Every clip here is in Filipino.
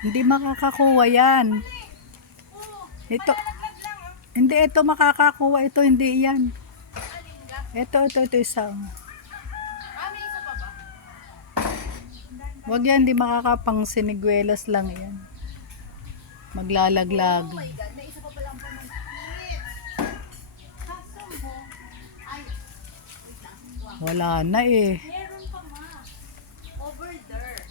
Hindi makakakuha yan. Ito. Hindi ito makakakuha. Ito hindi yan. Ito isa. May isa pa ba? Wag yan, hindi makakapang siniguelas lang yan. Maglalaglag. Oh my God, may isa pa palang pamangkit. Kaso mo, ay, wait lang. Wow. Wala na eh. Meron pa ma. Over there.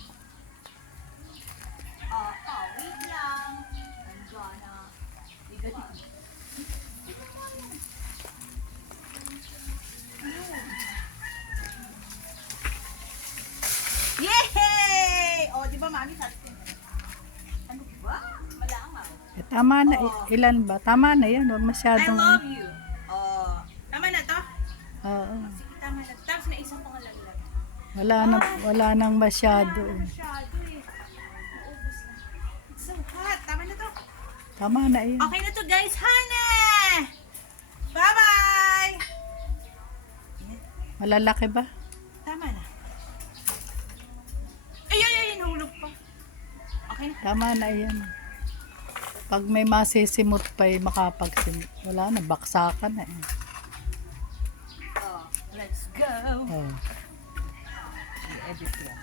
Wait lang. Nandiyan na. Diba? Yay! Oh, di ba mami sabi ko? Ano ba? Malangaw. Eh, tama na. Ilan ba? Tama na yan. Huwag I masyadong. love you. Oh, tama na to? Oo. Sige, tama na. Tapos may isang pangalaglag. Wala nang masyado. Masyado eh. Naubos na. It's so hot. Tama na to. Tama na yan. Okay na to guys. Hana! Bye-bye! Malalaki ba? Tama na. Ay, nahulog pa. Okay na. Tama na yan. Pag may masisimot pa eh, makapagsimot. Wala na, baksakan na eh. Oh, let's go. Oh. Edit yan.